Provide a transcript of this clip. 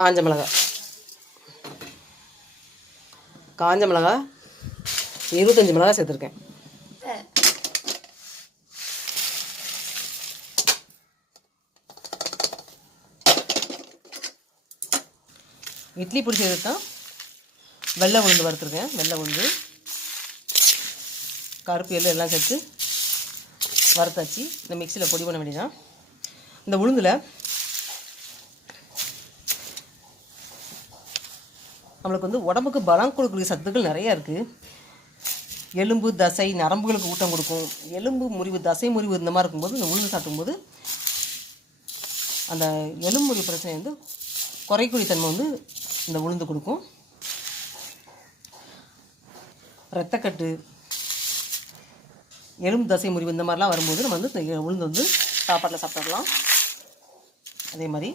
காஞ்ச மிளகா 25 மிளகா சேர்த்துருக்கேன். இட்லி பொடி சேர்த்துதான் வெள்ளை உளுந்து வறுத்துருக்கேன். வெள்ளை உளுந்து, கருப்பு எள்ளு எல்லாம் சேர்த்து வறுத்தாச்சு. இந்த மிக்சியில் பொடி பண்ண வேண்டியதான். இந்த உளுந்தில் நம்மளுக்கு வந்து உடம்புக்கு பலம் கொடுக்கக்கூடிய சத்துக்கள் நிறையா இருக்குது. எலும்பு, தசை, நரம்புகளுக்கு ஊட்டம் கொடுக்கும். எலும்பு முறிவு, தசை முறிவு இந்த மாதிரி இருக்கும்போது இந்த உளுந்து சாப்பிடும்போது அந்த எலும்பு முறிவு பிரச்சனை வந்து குறைக்கூடிய தன்மை வந்து இந்த உளுந்து கொடுக்கும். இரத்தக்கட்டு, எலும்பு தசை முறிவு இந்த மாதிரிலாம் வரும்போது நம்ம வந்து இந்த உளுந்து வந்து சாப்பாட்டில் சாப்பிடலாம். அதே மாதிரி